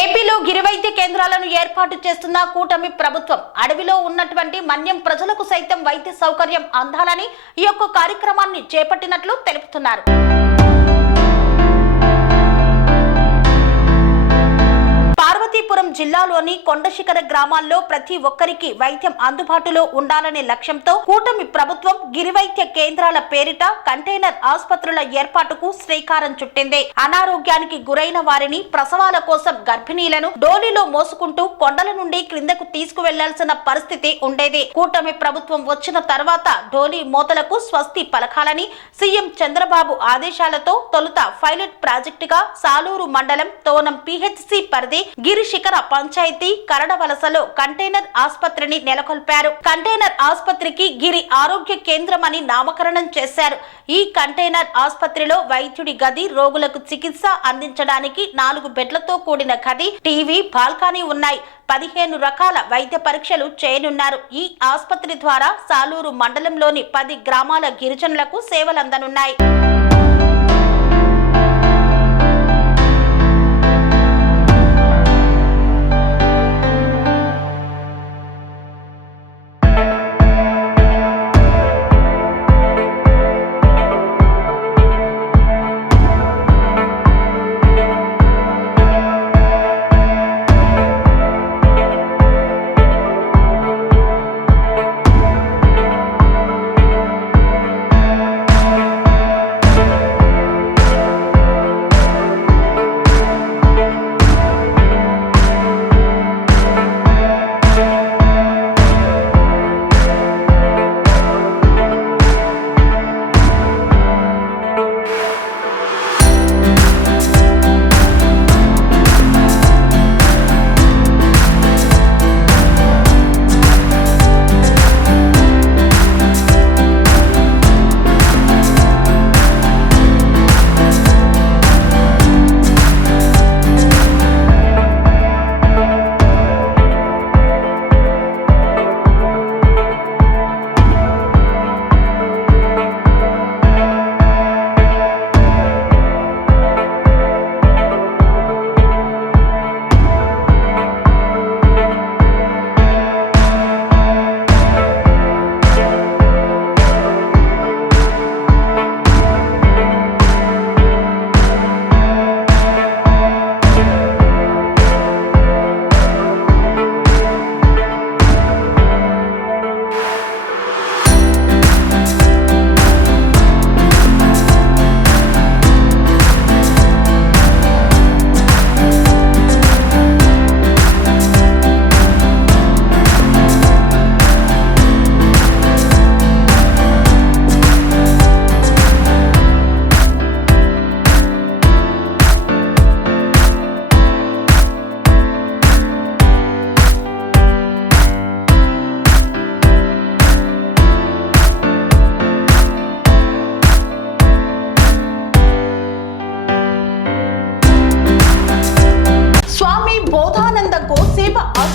ఏపీలో గిరివైద్య కేంద్రాలను ఏర్పాటు చేస్తున్న కూటమి ప్రభుత్వం అడవిలో ఉన్నటువంటి మన్యం ప్రజలకు సైతం వైద్య సౌకర్యం అందాలని ఈ యొక్క కార్యక్రమాన్ని చేపట్టినట్లు తెలుపుతున్నారు. జిల్లాలోని కొండశిఖర గ్రామాల్లో ప్రతి ఒక్కరికి వైద్యం అందుబాటులో ఉండాలనే లక్ష్యంతో కూటమి ప్రభుత్వం గిరివైద్య కేంద్రాల పేరిట కంటైనర్ ఆసుపత్రుల ఏర్పాటుకు శ్రీకారం చుట్టింది. అనారోగ్యానికి గురైన వారిని ప్రసవాల కోసం గర్భిణీలను డోలీలో మోసుకుంటూ కొండల నుండి క్రిందకు తీసుకువెళ్ళాల్సిన పరిస్థితి ఉండేది. కూటమి ప్రభుత్వం వచ్చిన తర్వాత డోలీ మోతలకు స్వస్తి పలకాలని సీఎం చంద్రబాబు ఆదేశాలతో తొలుత పైలట్ ప్రాజెక్టుగా సాలూరు మండలం తోనం పిహెచ్సి పరిధి గిరిశిఖర పంచాయతీ కరడవలసలో కంటైనర్ ఆసుపత్రిని నెలకొల్పారు. కంటైనర్ ఆసుపత్రికి గిరి ఆరోగ్య కేంద్రం అని నామకరణం చేశారు. ఈ కంటైనర్ ఆసుపత్రిలో వైద్యుడి గది రోగులకు చికిత్స అందించడానికి నాలుగు బెడ్లతో కూడిన గది టీవీ బాల్కనీ ఉన్నాయి. పదిహేను రకాల వైద్య పరీక్షలు చేయనున్నారు. ఈ ఆసుపత్రి ద్వారా సాలూరు మండలంలోని పది గ్రామాల గిరిజనులకు సేవలందనున్నాయి.